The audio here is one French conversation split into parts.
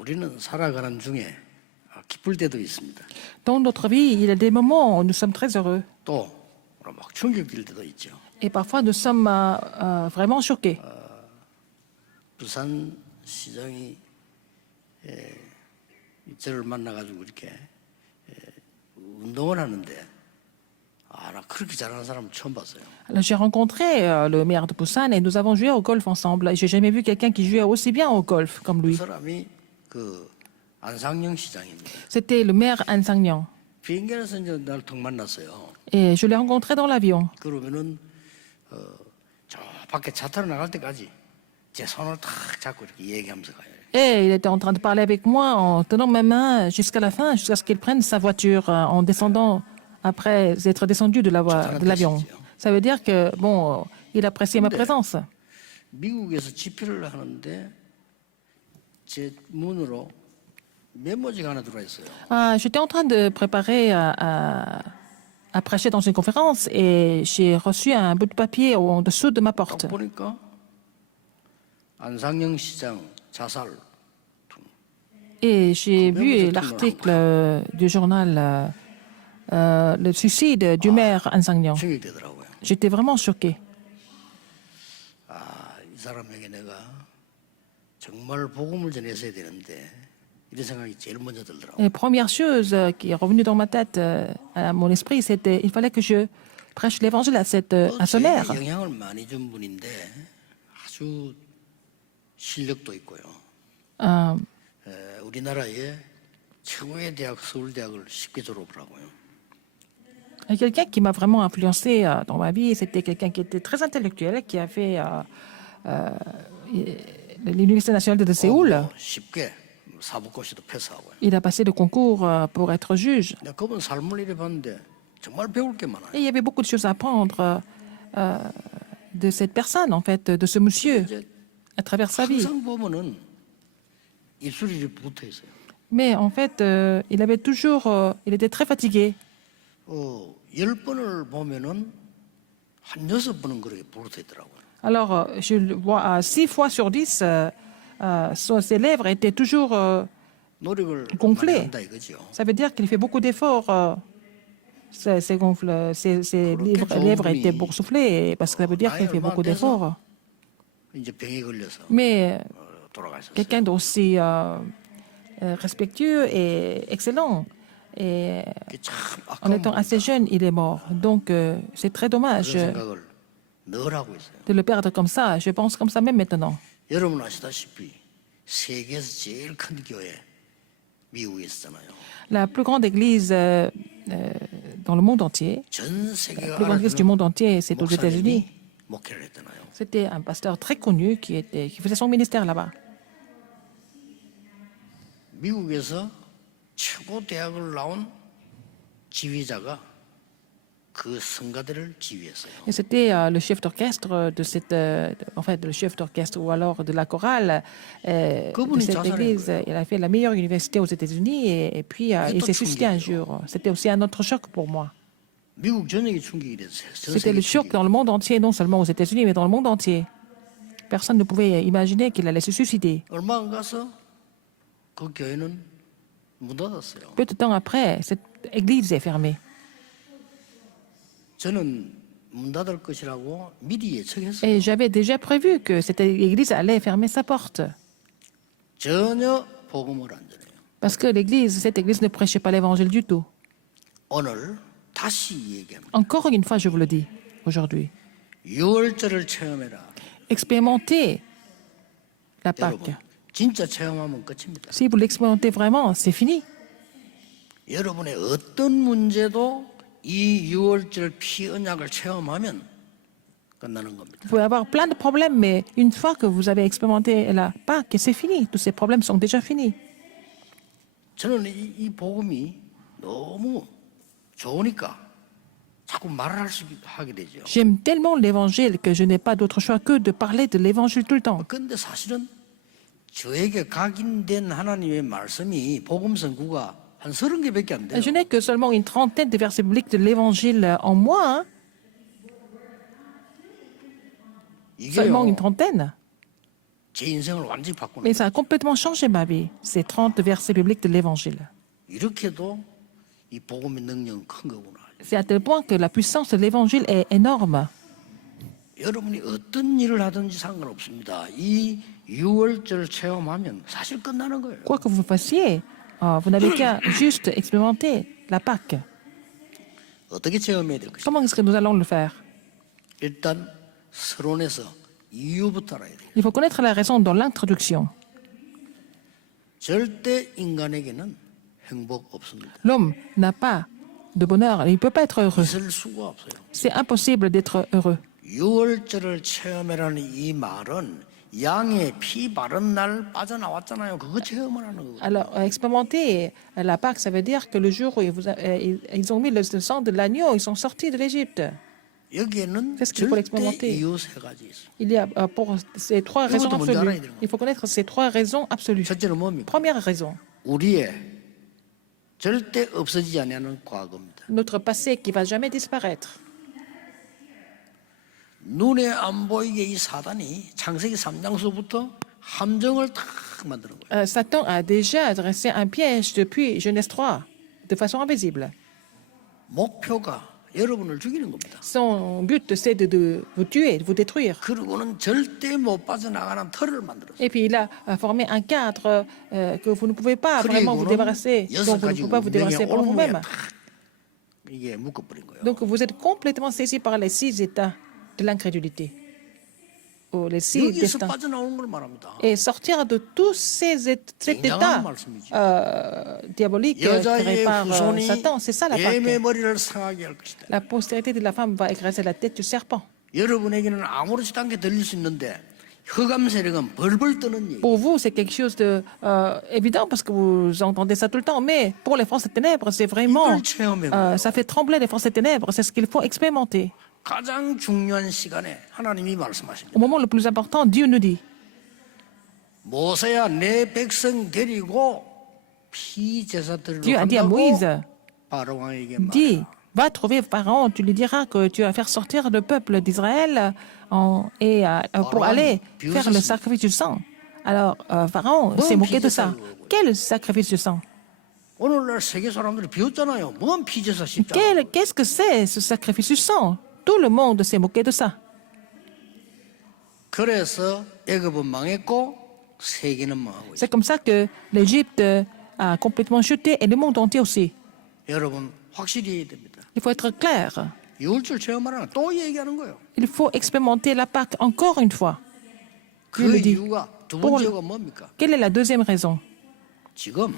우리는 살아가는 중에 기쁠 때도 있습니다. Dans notre vie, il y a des moments où nous sommes très heureux. 또 막 충격일 때도 있죠. Et parfois, nous sommes vraiment choqués. 부산 시장이 저를 만나가지고 이렇게 운동을 하는데 나 그렇게 잘하는 사람 처음 봤어요. Alors, j'ai rencontré le maire de Busan et nous avons joué au golf ensemble. Et j'ai jamais vu quelqu'un qui jouait aussi bien au golf comme 그 lui. 사람이 그 안상영 시장입니다. C'était le maire Han Sang-Niang. 비행기에서 이제 날 턱 만났어요. Et je l'ai rencontré dans l'avion. 그러면은 저 밖에 차 타러 나갈 때까지 제 손을 탁 잡고 이렇게 얘기하면서 가요. Et il était en train de parler avec moi en tenant ma main jusqu'à la fin, jusqu'à ce qu'il prenne sa voiture en descendant après être descendu de l'avion. Ça veut dire que, bon, il appréciait ma présence. 미국에서 집회를 하는데 제 문으로 메모지가 하나 들어와 있어요. J'étais en train de préparer à prêcher dans une conférence et j'ai reçu un bout de papier en dessous de ma porte. 딱 보니까 안상영 시장 자살. Et j'ai vu l'article du journal Le suicide du maire Han Sang-Niang. 충격되더라고요. J'étais vraiment choquée. 이 사람에게 내가 정말 복음을 전했어야 되는데 이런 생각이 제일 먼저 들더라고요. Et la première chose qui est revenue dans ma tête, à mon esprit, c'était il fallait que je prêche l'évangile à ce maire. 영향을 많이 준 분인데 아주 실력도 있고요. 우리나라의 최고의 대학 서울대학을 쉽게 졸업을 하고요. Et quelqu'un qui m'a vraiment influencé dans ma vie, c'était quelqu'un qui était très intellectuel, qui a fait l'Université nationale de Séoul. 쉽게 사법고시도 패스하고요. Il a passé le concours pour être juge. 내가 그분 삶을 이래 봤는데 정말 배울 게 많아요. Et il y avait beaucoup de choses à apprendre de cette personne, en fait, de ce monsieur, 이제 à travers sa vie. 항상 보면은 입술이 이렇게 붙어 있어요. Mais en fait, il avait toujours, il était très fatigué. 10번을 보면은 한 6번은 그렇게 붙어 있더라고요. Alors, je le vois 6 fois sur 10, ses lèvres étaient toujours 노력을 많이 gonflées. 한다 이거죠. Ça veut dire qu'il fait beaucoup d'efforts. Ses lèvres étaient boursouflées parce que ça veut dire qu'il fait beaucoup d'efforts. 이제 병에 걸려서 Mais 돌아가셨어요. quelqu'un d'aussi respectueux et excellent. Et 참 en étant 아까운 assez jeune, il est mort. Donc, c'est très dommage 그런 생각을 늘 하고 있어요. de le perdre comme ça. Je pense comme ça même maintenant. 여러분 아시다시피 세계에서 제일 큰 교회 미국에 있었잖아요. La plus grande église dans le monde entier, 전 la 세계가 plus grande église du monde entier, c'est aux États-Unis. 목사님이 목회를 했잖아요. C'était un pasteur très connu qui faisait son ministère là-bas. 미국에서 최고 대학을 나온 지휘자가 그 성가대를 지휘했어요. Et c'était le chef d'orchestre de cette, en fait, le chef d'orchestre ou alors de la chorale de cette église. Il a fait la meilleure université aux États-Unis et puis il s'est suicidé un jour. C'était aussi un autre choc pour moi. 미국 전역이 충격이 됐어요. 전 C'était le 세계 choc dans le monde entier, non seulement aux États-Unis, mais dans le monde entier. Personne ne pouvait imaginer qu'il allait se suicider. 얼마 안 가서 그 교회는 문 닫았어요. Peu de temps après, cette église est fermée. 저는 문 닫을 것이라고 미리 예측했어요. Et j'avais déjà prévu que cette église allait fermer sa porte. 전혀 복음을 안 전해요. Parce que cette église ne prêchait pas l'évangile du tout. 오늘 다시 얘기합니다. Encore une fois, je vous le dis aujourd'hui. 유월절을 체험해라. Expérimentez la 여러분, Pâque. 진짜 체험하면 끝입니다. Si vous l'expérimentez vraiment, c'est fini. 여러분의 어떤 문제도 이 유월절 피 언약을 체험하면 끝나는 겁니다. Vous pouvez avoir plein de problèmes, mais une fois que vous avez expérimenté la Pâque, c'est fini. Tous ces problèmes sont déjà finis. 저는 이 복음이 너무 좋으니까 자꾸 말을 하게 되죠. J'aime tellement l'évangile que je n'ai pas d'autre choix que de parler de l'évangile tout le temps. 그런데 사실은 저에게 각인된 하나님의 말씀이 복음 선구가 한 30개밖에 안 돼요. Je n'ai que seulement une trentaine de versets bibliques de l'évangile en moi. Seulement une trentaine. 제 인생을 완전히 바꾸는 Mais ça a complètement changé ma vie, ces 30 versets bibliques de l'Évangile. 이렇게도 이 복음의 능력은 큰 거구나. C'est à tel point que la puissance de l'Évangile est énorme. 여러분이 어떤 일을 하든지 상관없습니다. 이 6월절 체험하면 사실 끝나는 거예요. Quoi que vous fassiez, vous n'avez qu'à juste expérimenter la Pâque. 어떻게 체험해야 될 것인가? Comment est-ce que nous allons le faire? 일단 서론에서 이유부터 알아야 돼요. Il faut connaître la raison dans l'introduction. 절대 인간에게는 행복 없습니다. L'homme n'a pas de bonheur, il ne peut pas être heureux. 있을 수가 없어요. C'est impossible d'être heureux. 6월절을 체험해라는 이 말은 양의 피 바른 날 빠져나왔잖아요. 그거 체험을 하는 거거든요. Alors, expérimenter la Pâque, ça veut dire que le jour où ils ont mis le sang de l'agneau, ils sont sortis de l'Égypte. 여기에는 C'est ce qu'il faut 절대 l'expérimenter. 이유 세 가지 있어요. Il y a pour ces trois raisons 이것도 먼저 알아야 absolues. 되는 거예요. Il faut connaître ces trois raisons absolues. 첫째는 뭡니까? Première raison, 우리의 절대 없어지지 않는 과거입니다. notre passé qui va jamais disparaître. 눈에 안 보이게 이 사단이 창세기 3장서부터 함정을 탁 만드는 거예요. Satan a déjà dressé un piège depuis Genèse 3, de façon invisible. 목표가 여러분을 죽이는 겁니다. Son but, c'est de vous tuer, de vous détruire. 그리고는 절대 못 빠져나가는 틀을 만들었어요. Et puis il a formé un cadre que vous ne pouvez pas vraiment vous 그리고는 débarrasser, dont 여섯 vous ne 가지 pouvez pas vous débarrasser 운명의 par 올무에 vous-même. 탁 이게 묶어버린 거예요. Donc vous êtes complètement saisi par les 6 états de l'incrédulité, ou les 6 여기서 destins. 빠져나오는 걸 말합니다. Et sortir de tous cet 굉장한 état 말씀이죠. diabolique créé 여자의 par 후손이 Satan, c'est ça la 뱀의 Pâque. 머리를 상하게 할 것이다. La postérité de la femme va écraser la tête du serpent. 여러분에게는 아무렇지도 않게 들릴 수 있는데 흑암 세력은 벌벌 뜨는 얘기. Pour vous, c'est quelque chose de évident parce que vous entendez ça tout le temps, mais pour les forces des ténèbres, c'est vraiment, 이걸 체험해봐요. ça fait trembler les forces des ténèbres, c'est ce qu'il faut expérimenter. 가장 중요한 시간에 하나님이 말씀하십니다. Au moment le plus important, Dieu nous dit, 모세야 내 백성 데리고 피제사들로 Dieu a dit à Moïse, 간다고 바로왕에게 dis, 말해라. va trouver Pharaon, tu lui diras que tu vas faire sortir le peuple d'Israël pour aller faire le sacrifice du sang. Alors, Pharaon s'est moqué de ça. Quel sacrifice du sang? 오늘날 세계 사람들이 비웃잖아요. 뭔 피제사 십자가. Qu'est-ce que c'est ce sacrifice du sang? Tout le monde s'est moqué de ça. 그래서 애굽은 망했고 세계는 망하고 있어요. C'est comme ça que l'Égypte a complètement chuté et le monde entier aussi. 여러분 확실히 해야 됩니다. Il faut être clair. 6월절 체험하라는 또 얘기하는 거예요. Il faut expérimenter la Pâque encore une fois. 그 le dit. 이유가 두 번째 이유가 뭡니까? Quelle est la deuxième raison? 지금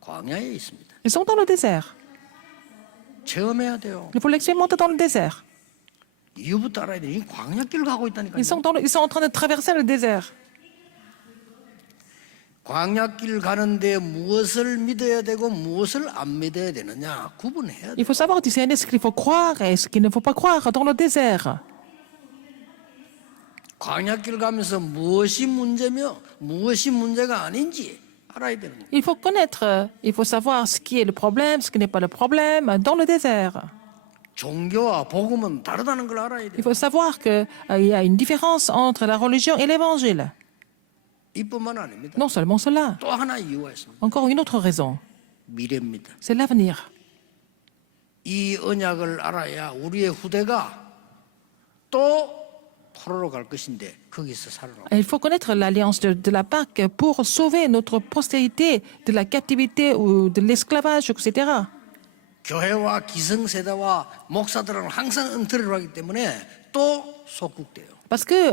광야에 있습니다. Ils sont dans le désert. 체험해야 돼요. Il faut l'expérimenter dans le désert. 이유부터 알아야 돼. 이 광야길 가고 있다니까요. Ils sont en train de traverser le désert. 광야길 가는데 무엇을 믿어야 되고 무엇을 안 믿어야 되느냐 구분해야 돼. Il faut savoir discerner ce qu'il faut croire et ce qu'il ne faut pas croire dans le désert. 광야길 가면서 무엇이 문제며 무엇이 문제가 아닌지 알아야 되는 거예요. Il faut connaître, il faut savoir ce qui est le problème, ce qui n'est pas le problème dans le désert. 종교와 복음은 다르다는 걸 알아야 Il 돼요. faut savoir qu'il y a une différence entre la religion et l'évangile. 이뿐만 아닙니다. Non seulement cela, 또 하나 이유가 있습니다. encore une autre raison, 미래입니다. c'est l'avenir. 이 언약을 알아야 우리의 후대가 또 포로로 갈 것인데 거기서 살아남아. Il faut connaître l'alliance de la Pâque pour sauver notre postérité de la captivité ou de l'esclavage, etc. 교회와 기성세대와 목사들은 항상 엉터리로 하기 때문에 또 속국돼요. Parce que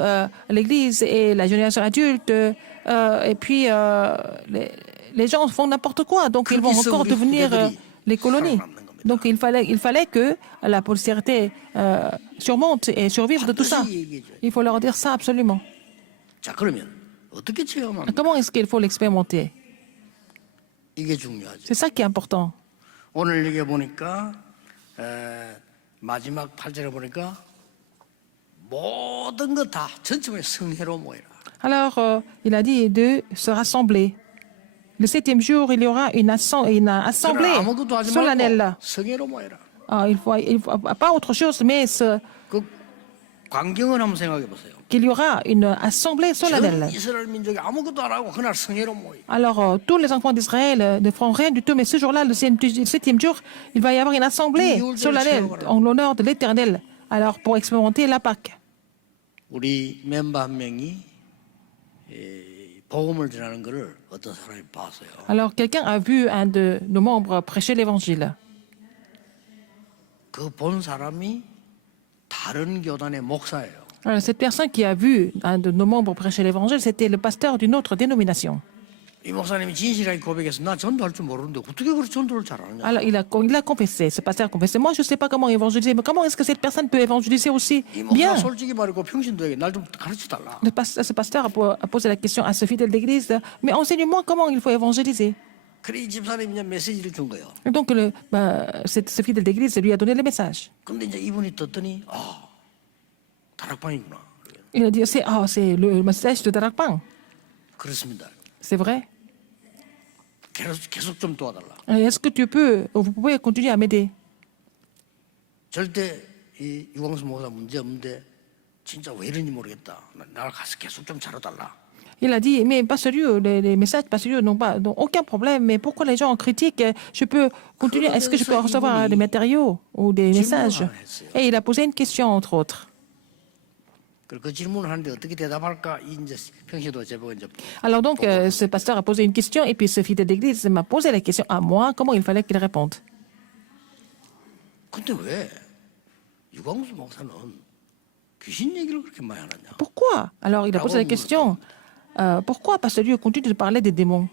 l'Église et la génération adulte, et puis les gens font n'importe quoi, donc ils vont encore devenir les colonies. Donc il fallait que la postérité surmonte et survive de tout ça. Il faut leur dire ça absolument. 자 그러면 어떻게 체험합니까? Comment est-ce qu'il faut l'expérimenter? 이게 중요하죠. C'est ça qui est important. 오늘 여기 보니까 마지막 8절에 보니까 모든 것 다 전체적으로 성회로 모여라. Alors, il a dit de se rassembler. Le 7e jour, il y aura une assemblée 아무것도 하지 solennelle. 말고 성회로 모여라. Il faut pas autre chose, mais 그 광경을 한번 생각해 보세요. qu'il y aura une assemblée solennelle. 전 이스라엘 민족이 아무것도 안 하고 그날 성회로 모이. Alors, tous les enfants d'Israël ne feront rien du tout, mais ce jour-là, le septième jour, il va y avoir une assemblée solennelle en l'honneur de l'Éternel. Alors, pour expérimenter la Pâque. 우리 멤버 한 명이 복음을 전하는 것을 어떤 사람이 봤어요. Alors, quelqu'un a vu un de nos membres prêcher l'Évangile. 그 본 사람이 다른 교단의 목사예요. Alors, cette personne qui a vu un de nos membres prêcher l'Évangile, c'était le pasteur d'une autre dénomination. 이 목사님이 진실하게 고백해서 나 전도할 줄 모르는데 어떻게 그렇게 전도를 잘하느냐. Alors, il a confessé, ce pasteur a confessé, moi je ne sais pas comment évangéliser, mais comment est-ce que cette personne peut évangéliser aussi 이 목사 bien? 솔직히 말하고 평신도에게 날 좀 가르쳐달라. Ce pasteur a posé la question à ce fidèle d'église, mais enseigne-moi comment il faut évangéliser. 그래 이 집사님이 이제 메시지를 준 거예요. Et donc, ce fidèle d'église lui a donné le message. 근데 이제 이분이 듣더니 다락방이구나. Il a dit, c'est le message de Darakpang. 그렇습니다. C'est vrai. 계속 좀 도와달라. Est-ce que vous pouvez continuer à m'aider? 절대 이 유광수 목사 문제 없는데 진짜 왜 이런지 모르겠다. 나를 가서 계속 좀 잘해달라. Il a dit, mais pas sérieux, les messages pas sérieux n'ont aucun problème, mais pourquoi les gens critiquent? Je peux continuer, est-ce que je peux recevoir des matériaux ou des messages? Et il a posé une question, entre autres. 그 질문을 하는데 어떻게 대답할까? 이제 평시도 제보가 이제. Alors donc, ce pasteur a posé une question, et puis ce fidèle d'église m'a posé la question à moi, comment il fallait qu'il réponde. 근데 왜 유광수 목사는 귀신 얘기를 그렇게 많이 하느냐? Pourquoi? Alors il a posé la question, pourquoi Pasteur Dieu continue de parler des démons?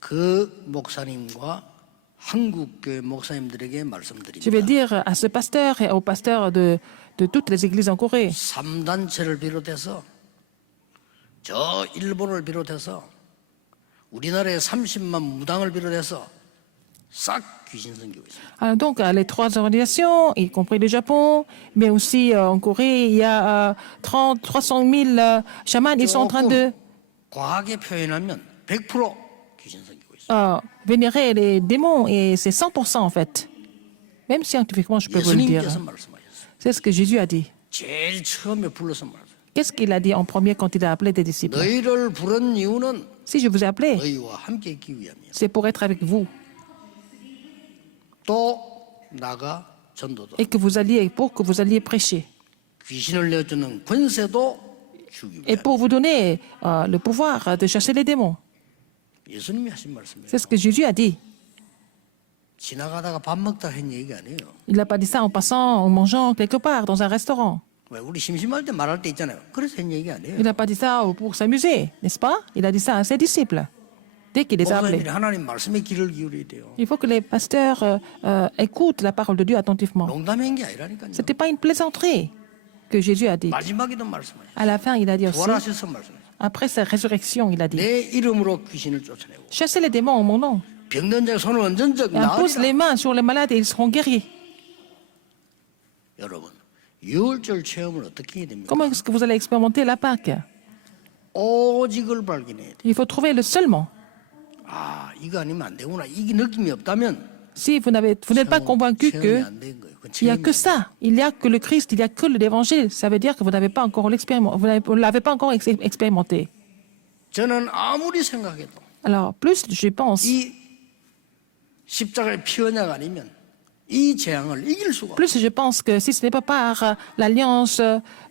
그 목사님과 한국교회 목사님들에게 말씀드립니다. Je vais dire à ce pasteur et aux pasteurs de toutes les églises en Corée, 3단체를 비롯해서 저 일본을 비롯해서 우리나라의 30만 무당을 비롯해서 싹 귀신 섬기고 있습니다. alors donc les 3 organisations, y compris le Japon, mais aussi en Corée, il y a 300 000 chamans, ils sont en train de 과하게 표현하면 100% 귀신 섬기고 있습니다. vénérer les démons, et c'est 100% en fait. Même scientifiquement, je peux vous le dire. 예수님께서 말씀하셨어요. C'est ce que Jésus a dit. 제일 처음에 불러서 말했어요. Qu'est-ce qu'il a dit en premier quand il a appelé des disciples? 너희를 부른 이유는 Si je vous ai appelé, 너희와 함께 있기 위함이야. c'est pour être avec vous 또 나가 전도도 et pour que vous alliez prêcher 귀신을 내주는 권세도 주기 et 위함. pour vous donner le pouvoir de chasser les démons. 예수님이 하신 말씀이에요. C'est ce que Jésus a dit. 지나가다가 밥 먹다 한 얘기가 아니에요. Il n'a pas dit ça en passant, en mangeant quelque part dans un restaurant. 왜 우리 심심할 때 말할 때 있잖아요. 그래서 한 얘기 아니에요. Il n'a pas dit ça pour s'amuser, n'est-ce pas? Il a dit ça à ses disciples dès qu'il les a appelés. 목사님들이 하나님 말씀에 귀를 기울여야 돼요. Il faut que les pasteurs écoutent la parole de Dieu attentivement. 농담한 게 아니라니까요. Ce n'était pas une plaisanterie que Jésus a dit. 마지막에도 말씀하셨어요. À la fin, il a dit aussi, 부활하셔서 말씀하셨어요. après sa résurrection, il a dit, 내 이름으로 귀신을 쫓아내고 chassez les démons en mon nom. 병든 자의 손을 언전적 Et impose les 나으리라. mains sur les malades et ils seront guéris. 여러분, 유월절 체험을 어떻게 해야 됩니까? Comment est-ce que vous allez expérimenter la Pâque? 오직을 발견해야 돼. Il faut trouver le seulement. 아, 이거 아니면 안 되구나. 이게 느낌이 없다면 Si vous n'êtes pas convaincu 체험이 que 안 된 거예요. 그건 il n'y a 체험이 que ça, il n'y a que le Christ, il n'y a que l'évangile, ça veut dire que vous n'avez pas encore vous ne l'avez pas encore expérimenté. 저는 아무리 생각해도 Alors, plus je pense, 이 십자가의 피 언약 아니면 이 재앙을 이길 수가 없어요. plus je pense que si ce n'est pas par l'alliance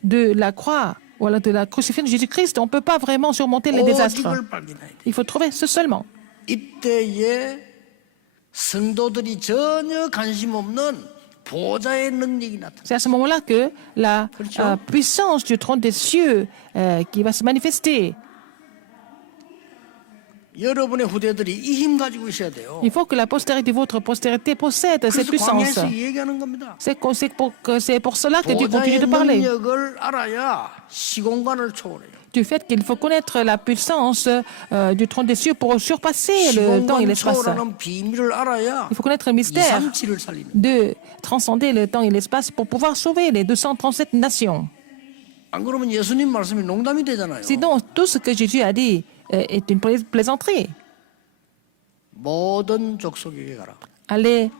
de la croix ou alors de la crucifixion de Jésus-Christ, on ne peut pas vraiment surmonter les désastres. 오직을 발견해야 돼. Il faut trouver ce seulement. 이때에 성도들이 전혀 관심 없는 보좌의 능력이 나타나. C'est à ce moment-là que la puissance du trône des cieux qui va se manifester. 여러분의 후대들이 이 힘 가지고 있어야 돼요. Il faut que la postérité, votre postérité possède cette 그래서 puissance. 광야에서 얘기하는 겁니다. C'est pour cela que Dieu 보좌의 continue de parler. 능력을 알아야 시공간을 초월해요. Du fait qu'il faut connaître la puissance du trône des cieux pour surpasser le temps et 시공간 l'espace. 초월하는 비밀을 알아야 Il faut connaître le mystère 237을 살리는. de transcender le temps et l'espace pour pouvoir sauver les 237 nations. 안 그러면 예수님 말씀이 농담이 되잖아요. Sinon, tout ce que Jésus a dit est une plaisanterie. 모든 족속에게 가라. Allez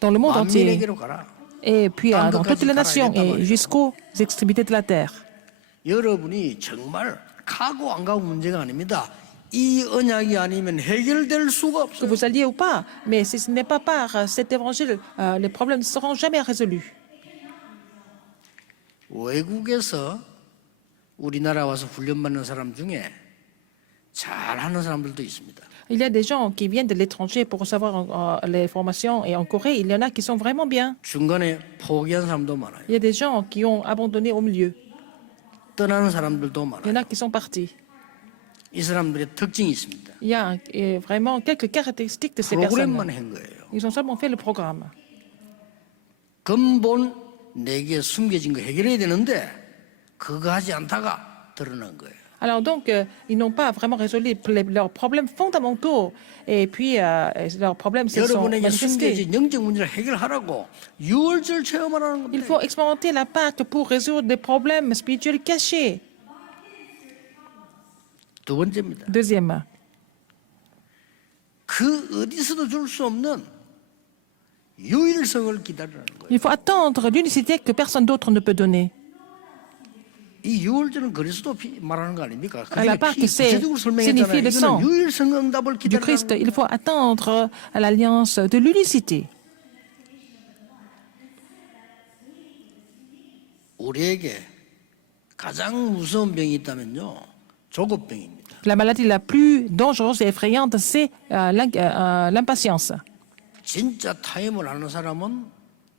dans le monde entier. 만민에게로 가라. et puis dans toutes les nations et jusqu'aux extrémités de la terre. 여러분이 정말 가고 안 가고 문제가 아닙니다. 이 언약이 아니면 해결될 수가 Que 없어요. vous alliez ou pas, mais si ce n'est pas par cet évangile, les problèmes ne seront jamais résolus. 외국에서 우리나라 와서 훈련받는 사람 중에 잘하는 사람들도 있습니다. Il y a des gens qui viennent de l'étranger pour recevoir les formations et en Corée, il y en a qui sont vraiment bien. 중간에 포기한 사람도 많아요. Il y a des gens qui ont abandonné au milieu. 떠나는 사람들도 Il y en 많아요. a qui sont partis. 이 사람들의 특징이 있습니다. Il y a vraiment quelques caractéristiques de ces personnes. 프로그램만 한 거예요. Ils ont seulement fait le programme. 근본 내게 숨겨진 거 해결해야 되는데 그거 하지 않다가 드러난 거예요. Alors donc, ils n'ont pas vraiment résolu leurs problèmes fondamentaux et puis leurs problèmes se sont 여러분에게 manifestés. 숨겨진 영적 문제를 해결하라고 유월절 체험하라는 Il 겁니다. faut expérimenter la Pâque pour résoudre des problèmes spirituels cachés. 두 번째입니다. Deuxième, 그 어디서도 줄 수 없는 유일성을 기다리라는 거예요. il faut attendre l'unicité que personne d'autre ne peut donner. 이 유월절은 그리스도 말하는 거 아닙니까? La Pâque, c'est 구체적으로 signifie 설명했잖아요. le sang 이거는 유일성 응답을 du Christ. 기다리라는 거예요. Il faut attendre à l'alliance de l'unicité. 우리에게 가장 무서운 병이 있다면요, 조급병입니다. La maladie la plus dangereuse et effrayante, c'est l'impatience. 진짜 타임을 아는 사람은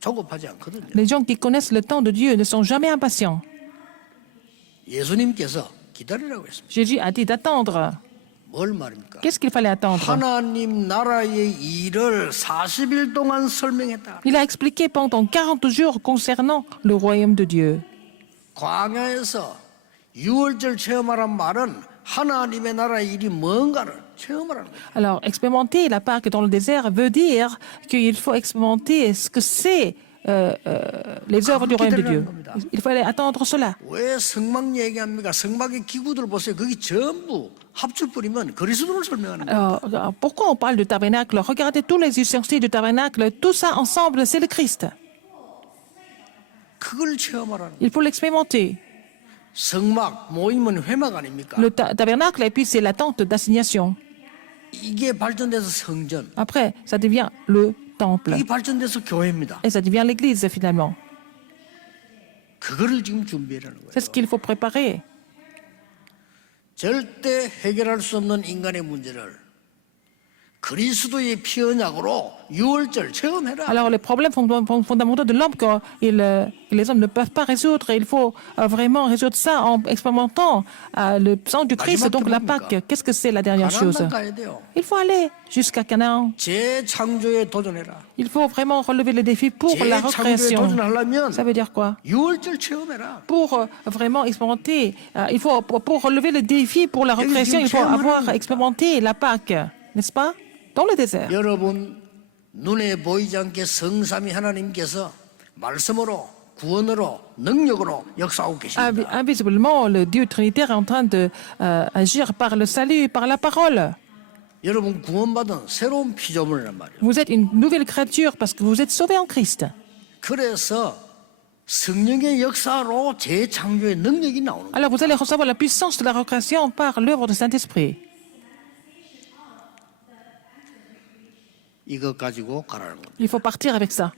조급하지 않거든요. Les gens qui connaissent le temps de Dieu ne sont jamais impatients. 예수님께서 기다리라고 했습니다. Jésus a dit d'attendre. 뭘 말입니까? Qu'est-ce qu'il fallait attendre? 하나님 나라의 일을 40일 동안 설명했다. Il a expliqué pendant 40 jours concernant le royaume de Dieu. 광야에서 유월절 체험하란 말은 하나님의 나라의 일이 뭔가를 체험하라는 거예요. Alors, expérimenter la Pâque dans le désert veut dire qu'il faut expérimenter ce que c'est les œuvres du royaume de Dieu. Il fallait attendre cela. 왜 성막 얘기합니까? 성막의 기구들 보세요. 거기 전부 합쳐 뿌리면 그리스도를 설명하는 거예요. Alors, pourquoi on parle du tabernacle? Regardez tous les ustensiles du tabernacle, tout ça ensemble, c'est le Christ. 그걸 체험하라는 거예요. Il faut l'expérimenter. 성막 모임은 회막 아닙니까? Le tabernacle, et puis c'est la tente d'assignation. 이게 발전돼서 성전, Après, ça devient le temple. 이게 발전돼서 교회입니다. Et ça devient l'église, finalement. 그거를 지금 준비하라는 거예요. C'est ce qu'il faut préparer. 절대 해결할 수 없는 인간의 문제를 그리스도의 피 언약으로 유월절 체험해라. Alors, les problèmes fondamentaux de l'homme que les hommes ne peuvent pas résoudre, il faut vraiment résoudre ça en expérimentant le sang du Christ, donc la Pâque. Qu'est-ce que c'est la dernière chose? 가나안 가야 돼요. Il faut aller jusqu'à Canaan. 재창조에 도전해라. Il faut vraiment relever le défi pour la 재창조에 recréation. 도전하려면 Ça veut dire quoi? 유월절 체험해라. Pour vraiment expérimenter, il faut, pour relever le défi pour la recréation, il faut avoir expérimenté la Pâque, n'est-ce pas? Dans le désert. 여러분 눈에 보이지 않게 성삼위 하나님께서 말씀으로 구원으로 능력으로 역사하고 계십니다. Invisiblement, le Dieu Trinitaire est en train d'agir par le salut, par la parole. 여러분 구원받은 새로운 피조물이란 말이에요. Vous êtes une nouvelle créature parce que vous êtes sauvé en Christ. 그래서 성령의 역사로 재창조의 능력이 나오는 거예요. Alors vous allez recevoir la puissance de la recréation par l'œuvre du Saint-Esprit. 이것 가지고 가라는 겁니다. Il faut partir avec ça.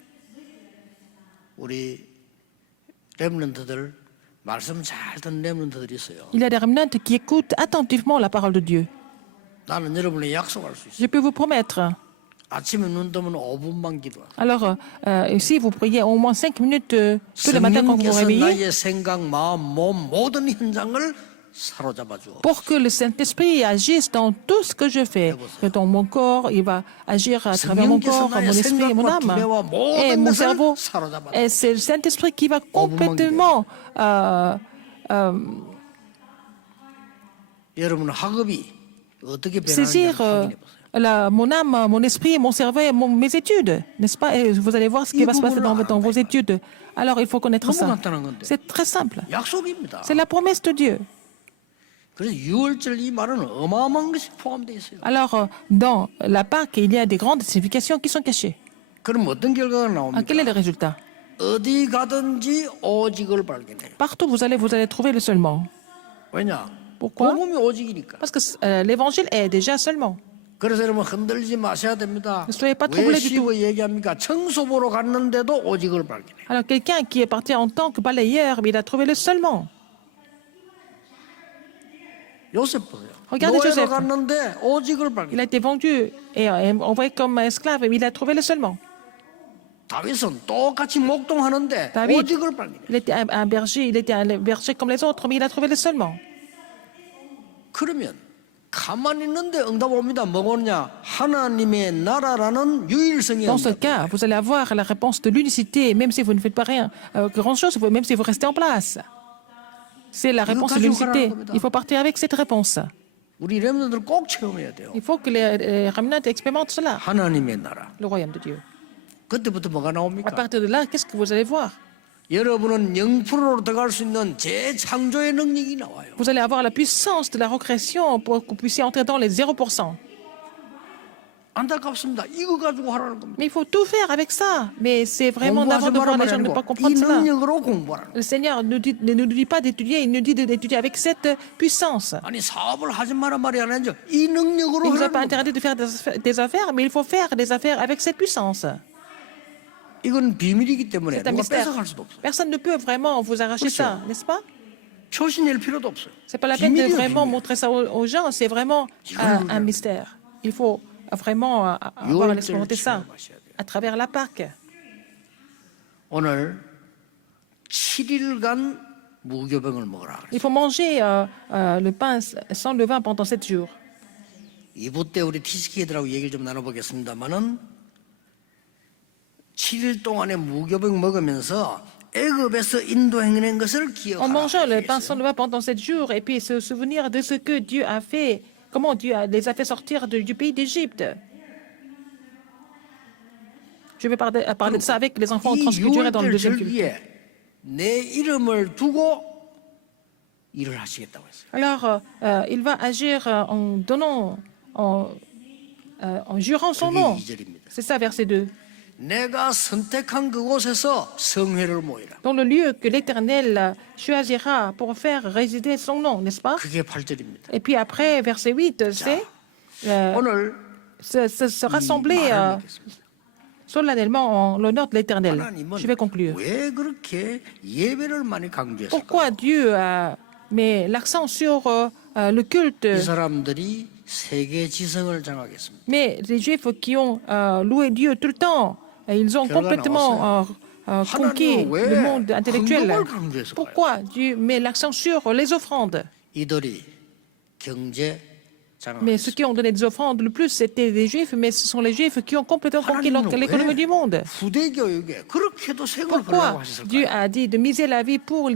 우리 렘넌트들 말씀 잘 듣는 렘넌트들이 있어요. Il y a des remnants qui écoutent attentivement la parole de Dieu. 나는 여러분에 약속할 수 있어요. Je peux vous promettre. 아침에 눈 뜨면 5분만 기도하라. Alors, si vous priez au moins 5 minutes tous les matins quand vous vous 성령께서 réveillez, 나의 생각, 마음, 몸 모든 현장을 사로잡아 주어. pour que le Saint-Esprit agisse dans tout ce que je fais, que dans mon corps, il va agir à travers mon corps, mon esprit et mon âme, et mon cerveau. Et c'est le Saint-Esprit qui va complètement 여러분 학업이 어떻게 변하는지 saisir 확인해 보세요. mon âme, mon esprit, mon cerveau et mes études, n'est-ce pas? Et vous allez voir ce qui va se passer dans vos études. Alors, il faut connaître ça. C'est très simple. 약속입니다. C'est la promesse de Dieu. 그래서 유월절 이 말은 어마어마한 것이 포함되어 있어요. Alors, dans la Pâque, il y a des grandes significations qui sont cachées. 그럼 어떤 결과가 Ah, 나옵니까? quel est le résultat? 어디 가든지 오직을 발견해요. Partout où vous allez trouver le seulement. 왜냐? Pourquoi? 복음이 오직이니까. Parce que l'évangile est déjà seulement. 그래서 여러분 흔들리지 마셔야 됩니다. Ne soyez pas 왜 troublés du tout. 시브 얘기합니까? 청소 보러 갔는데도 오직을 발견해요. Alors quelqu'un qui est parti en tant que balayeur, mais il a trouvé le seulement. 요셉 보세요. Regardez 노예로 Joseph. 갔는데 오직을 Il 발견해요. a été vendu et envoyé comme esclave, mais il a trouvé le seulement. 다윗은 똑같이 목동하는데 David, 오직을 발견해요. il était un berger comme les autres, mais il a trouvé le seulement. 그러면 가만히 있는데 응답 옵니다. 뭐냐? 하나님의 나라라는 유일성이 Dans ce 응답. cas, vous allez avoir la réponse de l'unicité, même si vous ne faites pas rien, grand-chose, même si vous restez en place. C'est la réponse de l'unicité. Il faut partir avec cette réponse. 우리 렘넌트들 꼭 체험해야 돼요. Il faut que les remnants expérimentent cela, 하나님의 나라. le royaume de Dieu. 그때부터 뭐가 À 나옵니까? partir de là, qu'est-ce que vous allez voir? 여러분은 0%로 들어갈 수 있는 재창조의 능력이 나와요. Vous allez avoir la puissance de la recréation pour que vous puissiez entrer dans les 0%. 안타깝습니다. 이거 가지고 하라는 겁니다. Mais il faut tout faire avec ça. Mais c'est vraiment 공부하지 d'abord de voir 말란 les 말이 gens ne pas 아니고 이 comprendre cela. 능력으로 공부하라는 Le Seigneur ne nous dit pas d'étudier, il nous dit d'étudier avec cette puissance. 거예요. 아니 사업을 하지 마란 말이 아니죠. 이 능력으로 Il ne vous a 하라는 pas 겁니다. interdit de faire des affaires, mais il faut faire des affaires avec cette puissance. 이건 비밀이기 때문에 C'est un 누가 mystère. 뺏어갈 수도 없어요. Personne ne peut vraiment vous arracher ça, n'est-ce pas? 표시낼 필요도 없어요. C'est pas la peine de 비밀이에요, vraiment 비밀. montrer ça aux gens, c'est vraiment un mystère. Il faut vraiment avoir expérimenté ça à travers la Pâque. 오늘 7일간 무교병을 먹으라. Il faut manger le pain sans levain pendant 7 jours. 2부 때 우리 티스키들하고 얘기를 좀 나눠보겠습니다만은 7일 동안에 무교병 먹으면서 애굽에서 인도행한 것을 En 기억하라. mangeant le pain sans levain pendant 7 jours et puis se souvenir de ce que Dieu a fait, comment Dieu les a fait sortir du pays d'Égypte. Je vais parler de ça avec les enfants transculturels dans le deuxième culte. 절기에 내 이름을 두고 일을 하시겠다고 했어요. Alors, il va agir en donnant, en jurant son 그게 nom. 2절입니다. C'est ça, verset 2. 내가 선택한 그곳에서 성회를 모이라. Dans le lieu que l'Éternel choisira pour faire résider son nom, n'est-ce pas? 그게 8절입니다. Et puis après, verset 8, c'est 오늘 se rassembler 말을 맺겠습니다. solennellement en l'honneur de l'Éternel. 하나님은 Je vais conclure. 왜 그렇게 예배를 많이 강조했을까? Pourquoi Dieu met l'accent sur le culte? 이 사람들이 세계 지성을 장악했습니다. Mais les Juifs qui ont loué Dieu tout le temps, ils ont complètement conquis le monde intellectuel. Pourquoi Dieu met l'accent sur les offrandes? 이들이 경제 Mais ceux 장악했습니다. qui ont donné des offrandes le plus, c'était les Juifs, mais ce sont les Juifs qui ont complètement conquis l'économie du monde. 후대 교육에 그렇게도 세금을 벌라고 Pourquoi Dieu 하셨을까요? a dit de miser la vie pour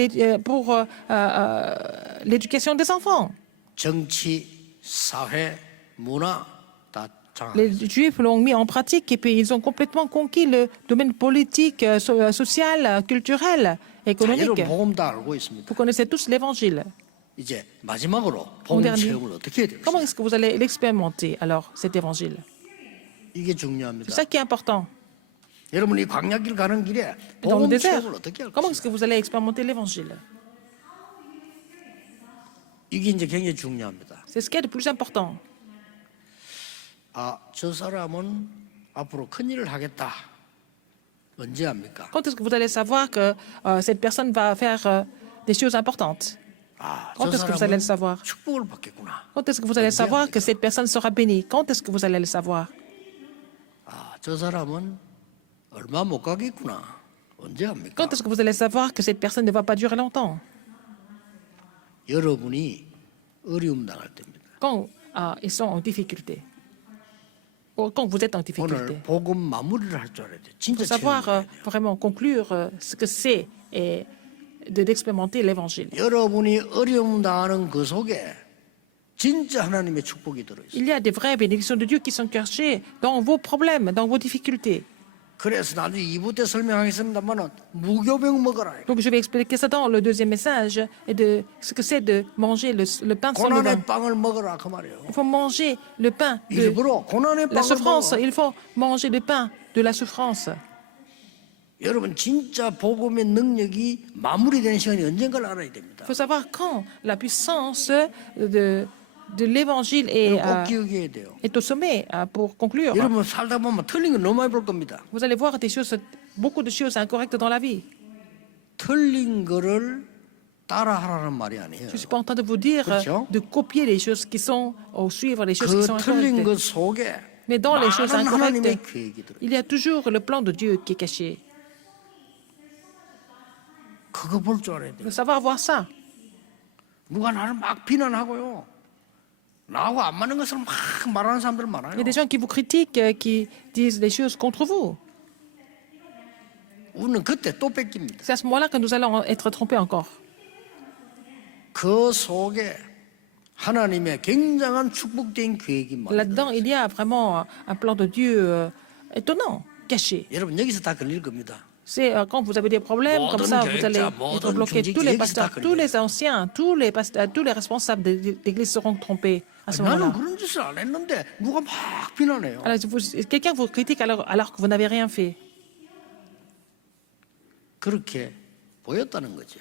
l'éducation des enfants? 정치, 사회, 문화 다 장악. Les Juifs l'ont mis en pratique et puis ils ont complètement conquis le domaine politique, social, culturel, 자, économique. 여러분 복음 다 알고 있습니다. Vous connaissez tous l'évangile. 이제 마지막으로 En 복음 dernier, 체험을 어떻게 해야 comment 되겠습니까? est-ce que vous allez l'expérimenter alors, cet évangile? 이게 C'est 중요합니다. ça qui est important. 여러분이 광야길 가는 길에 Dans le 복음 désert, 체험을 어떻게 할 comment est-ce 것인가? que vous allez expérimenter l'évangile? 이게 이제 굉장히 중요합니다. C'est ce qui est le plus important. 아, 저 사람은 앞으로 큰 일을 하겠다. 언제 합니까? Quand est-ce que vous allez savoir que cette personne va faire des choses importantes? 아, Quand 저 est-ce que vous allez le 사람은 savoir? 축복을 받겠구나. Quand est-ce que vous allez savoir que cette personne sera bénie? Quand est-ce que vous allez le savoir? 아, 저 사람은 얼마 못 가겠구나. 언제 합니까? Quand est-ce que vous allez savoir que cette personne ne va pas durer longtemps? 여러분이 어려움 당할 때입니다. Quand ils sont en difficulté. Ou quand vous êtes en difficulté. 오늘 복음 마무리를 할 줄 알아야 돼. Il 진짜 faut savoir 체험해야 돼. vraiment conclure ce que c'est et d'expérimenter l'évangile. 여러분이 어려움 당하는 그 속에 진짜 하나님의 축복이 들어있어요. Il y a des vraies bénédictions de Dieu qui sont cachées dans vos problèmes, dans vos difficultés. 그래서 나중에 2부 때 설명하겠습니다만은 무교병 먹어라. Donc je vais expliquer ça dans le deuxième message et de ce que c'est de manger le pain sans levain. 고난의 빵을 먹어라 그 말이에요. Il faut manger le pain de 일부러 고난의 la 빵을 souffrance. 먹어. Il faut manger le pain de la souffrance. 여러분 진짜 복음의 능력이 마무리되는 시간이 언젠가를 알아야 됩니다. Il faut savoir quand la puissance de l'évangile est, 꼭 기억해야 돼요. est au sommet pour conclure. 여러분 살다 보면 틀린 거 너무 많이 볼 겁니다. Vous allez voir des choses, beaucoup de choses incorrectes dans la vie. 틀린 거를 따라하라는 말이 아니에요. Je ne suis pas en train de vous dire 그렇죠? de copier les choses qui sont, ou suivre les choses qui 그 sont 틀린 것 incorrectes. 속에 Mais dans les choses 많은 하나님의 incorrectes, 계획이 들어요. il y a toujours le plan de Dieu qui est caché. 그거 볼 줄 알아야 Il 돼요. faut savoir voir ça. 누가 나를 막 비난하고요. 나하고 안 맞는 것을 막 말하는 사람들 많아요. Il y a des gens qui vous critiquent, qui disent des choses contre vous. 우리는 그때 또 뺏깁니다. C'est à ce moment-là que nous allons être trompés encore. 그 속에 하나님의 굉장한 축복된 계획이 많아요. Là-dedans, il y a vraiment un plan de Dieu étonnant, caché. 여러분 여기서 다 걸릴 겁니다. C'est quand vous avez des problèmes comme ça, vous allez être bloqués. Tous les pasteurs, tous les anciens, tous les pasteurs, tous les responsables d'église seront trompés à ce 나는 moment-là. 그런 짓을 안 했는데 누가 막 비난해요. Alors, quelqu'un vous critique alors que vous n'avez rien fait. 그렇게 보였다는 거죠.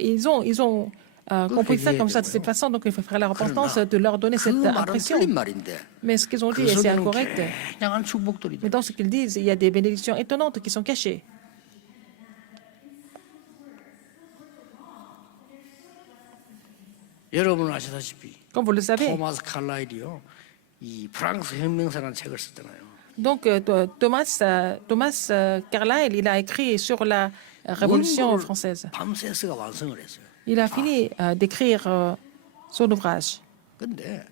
Ils ont compris ça comme ça, de cette façon, donc il faut faire la repentance de leur donner 그 cette 말은 impression. 틀린 말인데 Mais ce qu'ils ont 그 dit, c'est 속에는 incorrect. 굉장한 축복들이 Mais 있다. dans ce qu'ils disent, il y a des bénédictions étonnantes qui sont cachées. 여러분은 아시다시피 Comme vous le savez. 토마스 칼라일이요 이 프랑스 혁명사라는 책을 썼잖아요. Donc, Thomas Carlyle, il a écrit sur la Révolution 원고를 française. 밤새서가 완성을 했어요. Il a fini d'écrire son ouvrage. 근데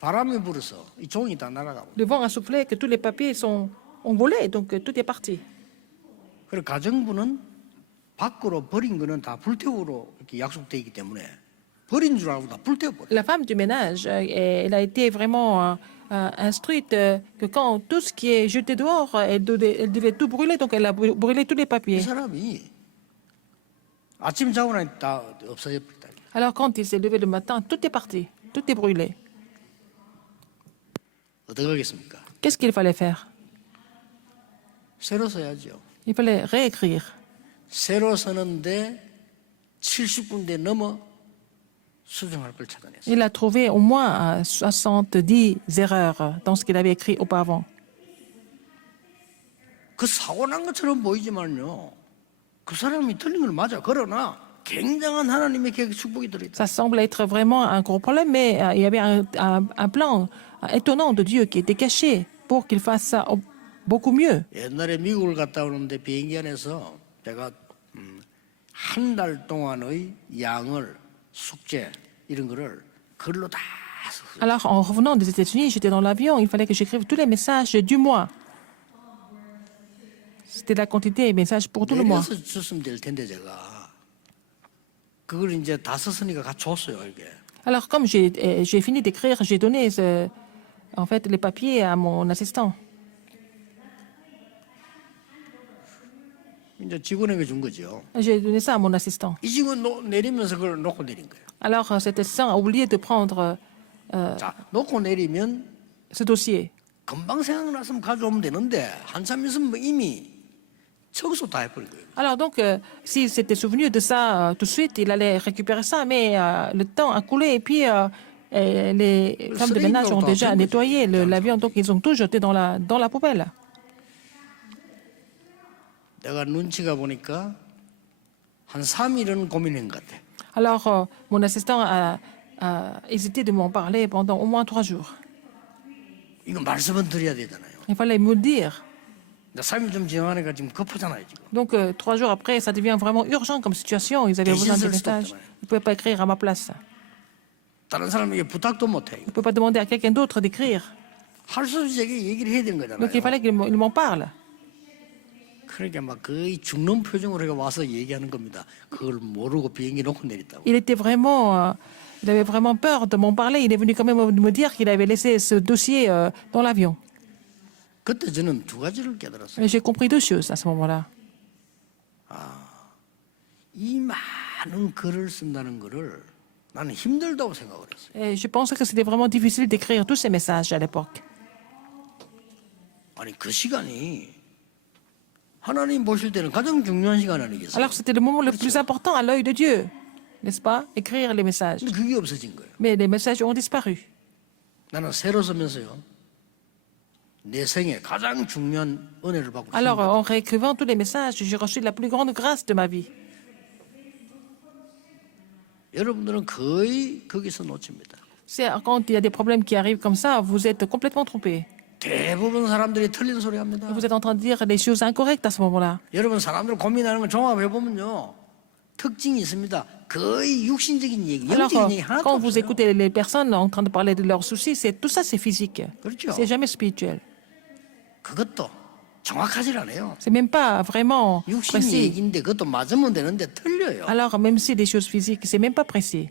바람이 불어서 이 종이 다 날아가고 Le vent a soufflé, que tous les papiers ont volé, donc tout est parti. 그리고 가정부는 밖으로 버린 거는 다 불태우로 이렇게 약속돼 있기 때문에 버린 줄 알고 다 불태워버려. La femme du ménage, elle a été vraiment instruite que quand tout ce qui est jeté dehors, elle devait tout brûler, donc elle a brûlé tous les 이 papiers. 사람이 아침 자고 나니 다 없어져 버렸다. Alors quand il s'est levé le matin, tout est parti, tout est brûlé. 어떻게 하겠습니까? Qu'est-ce qu'il fallait faire? 새로 써야죠. Il fallait réécrire. 새로 쓰는데 70군데 넘어 수정할 걸 찾아냈어요. Il a trouvé au moins 70 erreurs dans ce qu'il avait écrit auparavant. 그 사고 난 것처럼 보이지만요. 그 사람이 틀린 걸 맞아. 그러나 굉장한 하나님의 계획 축복이 들어있다. Ça semble être vraiment un gros problème, mais il y avait un plan étonnant de Dieu qui était caché pour qu'il fasse ça beaucoup mieux. 옛날에 미국을 갔다 오는데 비행기 안에서 제가 한 달 동안의 양을 숙제 이런 거를 글로 다 썼어요. Alors, en revenant des États-Unis, j'étais dans l'avion, il fallait que j'écrive tous les messages du mois. C'était la quantité des messages pour tout le mois. 내려서 썼으면 될 텐데 제가 그걸 이제 다 썼으니까 같이 줬어요 이게. Alors, comme j'ai fini d'écrire, j'ai donné en fait les papiers à mon assistant. 이제 직원에게 준 거죠. J'ai donné ça à mon assistant. 이 직원 내리면서 그걸 놓고 내린 거예요. Alors, cet assistant a oublié de prendre 자, 놓고 내리면 ce dossier. 금방 생각났으면 가져오면 되는데 한참 있으면 뭐 이미 적어서 다 해버린 거예요. Alors donc, s'il s'était souvenu de ça tout de suite, il allait récupérer ça, mais le temps a coulé et puis les femmes de ménage ont déjà nettoyé l'avion, donc ils ont tout jeté dans la poubelle. 내가 눈치가 보니까 한 3일은 고민한 것 같아. Alors, mon assistant a hésité de m'en parler pendant au moins 3 jours. 이거 말씀은 드려야 되잖아요. Il fallait me le dire. 3일 좀 지나가니까 지금 급하잖아요 지금. Donc, 3 jours après, ça devient vraiment urgent comme situation. Ils avaient besoin de messages. Ils ne pouvaient pas écrire à ma place. 다른 사람에게 부탁도 못 해요. Ils ne pouvaient pas demander à quelqu'un d'autre d'écrire. 할 수 없이 제게 얘기를 해야 되는 Donc, il 거잖아요. fallait qu'il m'en parle. 그러니까 막 거의 죽는 표정으로 해가 와서 얘기하는 겁니다. 그걸 모르고 비행기 놓고 내렸다고. Il avait vraiment peur de m'en parler. Il est venu quand même me dire qu'il avait laissé ce dossier dans l'avion. 그때 저는 두 가지를 깨달았어요. Et j'ai compris 2 choses à ce moment-là. 이 많은 글을 쓴다는 거를 나는 힘들다고 생각을 했어요. Et je pense que c'était vraiment difficile d'écrire tous ces messages à l'époque. 아니 그 시간이 하나님 보실 때는 가장 중요한 시간 아니겠어요? Alors c'était le moment le plus important à l'œil de Dieu, n'est-ce pas? Écrire les messages. 근데 그게 없어진 거예요. Mais les messages ont disparu. 나는 새로 서면서요. 내 생에 가장 중요한 은혜를 받고 Alors 있습니다. en réécrivant tous les messages, j'ai reçu la plus grande grâce de ma vie. 여러분들은 거의 거기서 놓칩니다. C'est quand il y a des problèmes qui arrivent comme ça, vous êtes complètement trompé. 대부분 사람들이 틀린 소리 합니다. Vous êtes en train de dire des choses incorrectes à ce moment-là. 여러분 사람들 고민하는 걸 종합해 보면요. 특징이 있습니다. 거의 육신적인 얘기, Alors, 영적인 얘기 하나도 quand vous 없어요. écoutez les personnes en train de parler de leurs soucis, tout ça, c'est physique. 그렇죠. C'est jamais spirituel. 그것도 정확하질 않아요. C'est même pas vraiment 육신 précis. 얘기인데 그것도 맞으면 되는데 틀려요. Alors, même si des choses physiques, c'est même pas précis.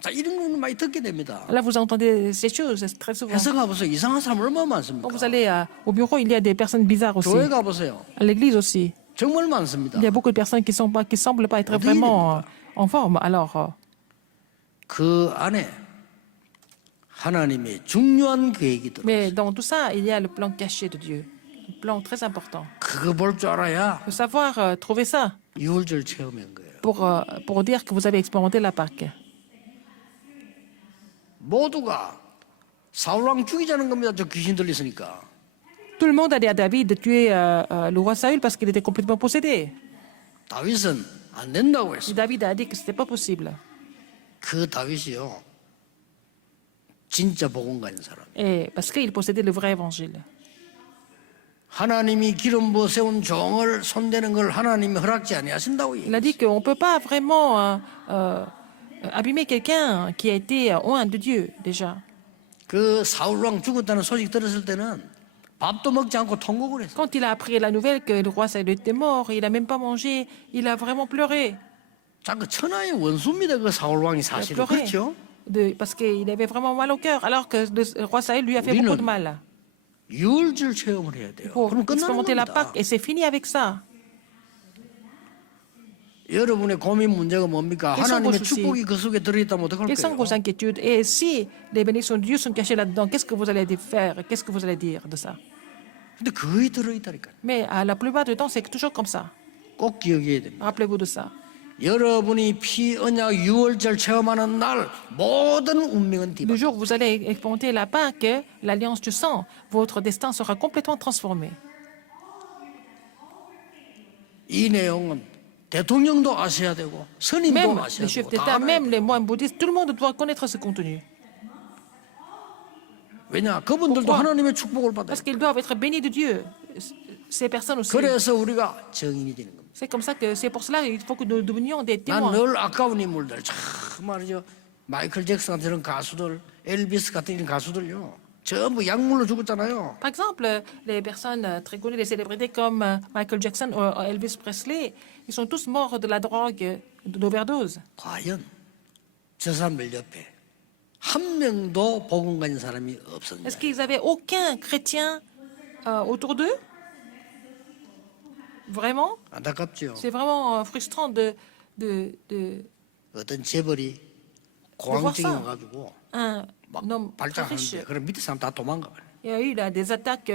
자, 이런 거는 많이 듣게 됩니다. Là, vous entendez ces choses très souvent. 회사 가보세요. 이상한 사람 얼마나 Quand 많습니까? vous allez au bureau, il y a des personnes bizarres aussi. 교회 가보세요. À l'église aussi. 정말 많습니다. Il y a beaucoup de personnes qui semblent pas être 어디 vraiment en forme. Alors, 그 안에 하나님의 중요한 계획이 들어. mais dans tout ça, il y a le plan caché de Dieu. Un plan très important. 그거 볼 줄 알아야 Il faut savoir trouver ça 유월절 체험한 거예요. pour dire que vous avez expérimenté la Pâque. 모두가 사울왕 죽이자는 겁니다. 저 귀신 들렸으니까. Tout le monde a dit à David de tuer le roi Saül parce qu'il était complètement possédé. 다윗은 안 된다고 Et 했어. David a dit que ce n'était pas possible. 그 다윗이요. 진짜 복음 가진 사람. Et parce qu'il possédait le vrai évangile. 하나님이 기름 부어 세운 종을 손대는 걸 하나님이 허락지 아니하신다고 Il a dit qu'on ne peut pas vraiment abîmer quelqu'un qui a été oint de Dieu déjà. 그 사울왕 죽었다는 소식 들었을 때는 밥도 먹지 않고 통곡을 했어. Quand il a appris la nouvelle que le roi Saül était mort, il n'a même pas mangé, il a vraiment pleuré. 자, 그 천하의 원수입니다. 그 사울왕이 Il a 사실은 pleuré 그렇죠. parce qu'il avait vraiment mal au cœur, alors que le roi Saül lui a fait beaucoup de mal. 유월절 체험을 해야 돼요. Pour 그럼 끝나는 expérimenter la 겁니다. Pâque, et c'est fini avec ça. 여러분의 고민 문제가 뭡니까? Quels sont 하나님의 vos soucis? 축복이 그 속에 들어있다면 어떡할 Quelles sont 거예요? vos inquiétudes? Et si les bénédictions de Dieu sont cachées là-dedans, qu'est-ce que vous allez faire? Qu'est-ce que vous allez dire de ça? 근데 거의 들어있다니까요. Mais la plupart du temps, c'est toujours comme ça. 꼭 기억해야 됩니다. Rappelez-vous de ça. 여러분이 피 언약 유월절 체험하는 날 모든 운명은 Le 뒤바뀌어요. jour où vous allez expérimenter la Pâque, l'alliance du sang, votre destin sera complètement transformé. 이 내용은 대통령도 아셔야 되고 스님도 Même 아셔야 les chefs 되고 다 d'État, 알아야 même 돼요. les moines bouddhistes, tout le monde doit connaître ce contenu. 왜냐? 그분들도 pourquoi? 하나님의 축복을 받아요. Parce qu'ils doivent être bénis de Dieu. Ces personnes aussi. 그래서 우리가 증인이 되는 겁니다. C'est comme ça que c'est pour cela qu'il faut que nous devenions des 난 témoins. 늘 아까운 인물들 참 말이죠. 마이클 잭슨 같은 이런 가수들, 엘비스 같은 이런 가수들요. 전부 약물로 죽었잖아요. Par exemple, les personnes très connues, les célébrités comme Michael Jackson ou Elvis Presley, ils sont tous morts de la drogue, de l'overdose. 과연 저 사람들 옆에 한 명도 복음 가진 사람이 없었냐? Est-ce qu'ils avaient aucun chrétien autour d'eux? Vraiment? 안타깝죠. C'est vraiment frustrant de 어떤 재벌이 voir ça. 공황증이어가지고 un homme très 발작하는데 riche. 그럼 밑에 사람 다 도망가. Il y a eu là, des attaques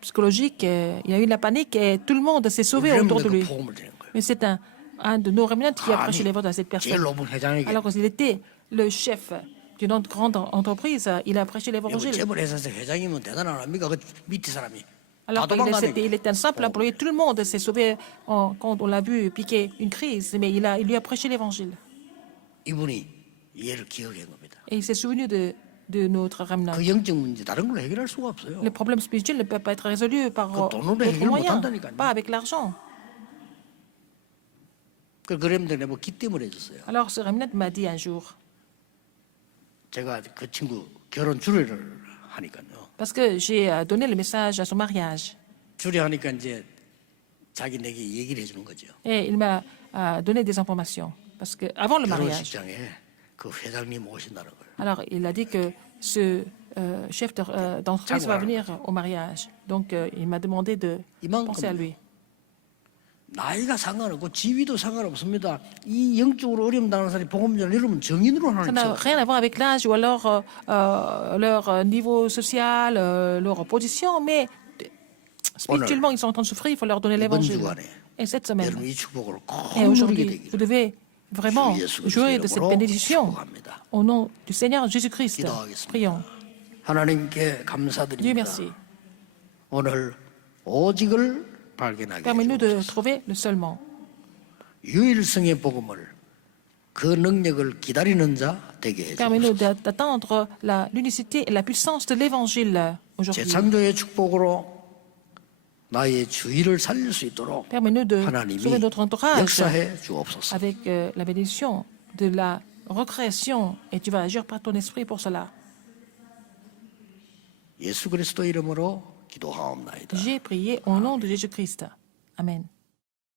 psychologiques, il y a eu la panique et tout le monde s'est sauvé autour de 그 lui. 복음을 드리는 거예요. Mais c'est un de nos remnants qui a prêché 아니, l'évangile à cette 제일 personne. 높은 회장에게 Alors qu'il était le chef d'une grande entreprise, il a prêché 여기 l'évangile. 재벌 회사에서 회장이면 대단한 겁니까? 그 밑에 사람이 Alors 다 qu'il 도망가네. était un simple employé, tout le monde s'est sauvé quand on l'a vu piquer une crise, mais il lui a prêché l'évangile. 이분이 얘를 기억한 겁니다. Et il s'est souvenu de notre remnant. 그 영적 문제 다른 걸로 해결할 수가 없어요. Les problèmes spirituels ne peuvent pas être résolus par 그 돈으로 d'autres 해결 moyens, 못한다니까요. pas avec l'argent. 그 그랬는데 내가 기뜸을 해줬어요. Alors ce remnant m'a dit un jour, 제가 그 친구 결혼 주례를 하니까요. parce que j'ai donné le message à son mariage, 주례하니까 이제 자기 내게 얘기를 해주는 거죠. et il m'a donné des informations. Parce que avant le mariage, 결혼식장에 그 회장님 오신다는 걸. alors il a dit que ce chef d'entreprise va venir au mariage. Donc il m'a demandé de 이만큼 penser à lui. 나이가 상관없고 지위도 상관없습니다. 이 영적으로 어려움 당하는 사람이 복음 전을 이러면 정인으로 Ça 하나님 n'a 채워. rien à voir avec l'âge ou alors leur niveau social, leur position, mais spirituellement, ils sont en train de souffrir, il faut leur donner 이번 l'évangile. 주간에 Et cette 여러분 semaine, 이 축복을 et 꼭 누리게 aujourd'hui, 되기를 vous devez vraiment 주 예수 jouer 그리스도 de cette 이름으로 bénédiction 축복합니다. au nom du Seigneur Jésus-Christ. 기도하겠습니다. Prions. 하나님께 Dieu 감사드립니다. merci. 오늘 오직을 발견하게 Permets-nous de 해주옵소서. trouver le seulement. 유일성의 복음을 그 능력을 기다리는 자 되게 Permets-nous 해주옵소서. d'attendre l'unicité et la puissance de l'évangile aujourd'hui. 재창조의 축복으로 나의 주의를 살릴 수 있도록 Permets-nous de 하나님이 sauver notre entourage 역사해 주옵소서. avec la bénédiction de la recréation et tu vas agir par ton esprit pour cela. 예수 그리스도 이름으로 기도하옵나이다. J'ai prié au nom de Jésus-Christ. Amen.